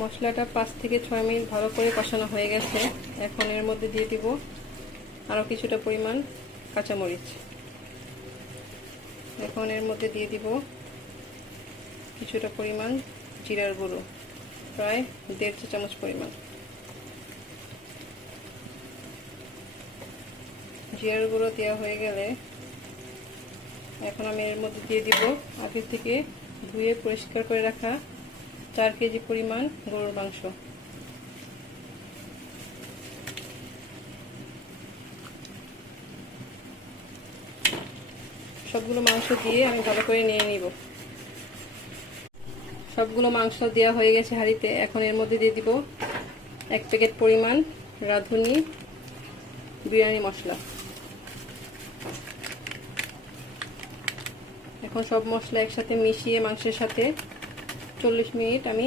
মশলাটা 5 থেকে 6 মিনিট ভালো করে কষানো হয়ে গেছে। এখন এর মধ্যে দিয়ে দিব আরও কিছুটা পরিমাণ কাঁচামরিচ। এখন এর মধ্যে দিয়ে দিব কিছুটা পরিমাণ জিরার গুঁড়ো, প্রায় 1.5 চা চামচ পরিমাণ। জিরার গুঁড়ো দেওয়া হয়ে গেলে এখন আমি এর মধ্যে দিয়ে দিব আগে থেকে ধুয়ে পরিষ্কার করে রাখা 4 কেজি পরিমাণ গরুর মাংস। সবগুলো মাংস দিয়ে আমি ভালো করে নিয়ে নিব। সবগুলো মাংস দেওয়া হয়ে গেছে হাঁড়িতে। এখন এর মধ্যে দিয়ে দিব 1 প্যাকেট পরিমাণ রাঁধুনি বিরিয়ানি মশলা। এখন সব মশলা একসাথে মিশিয়ে মাংসের সাথে 40 মিনিট আমি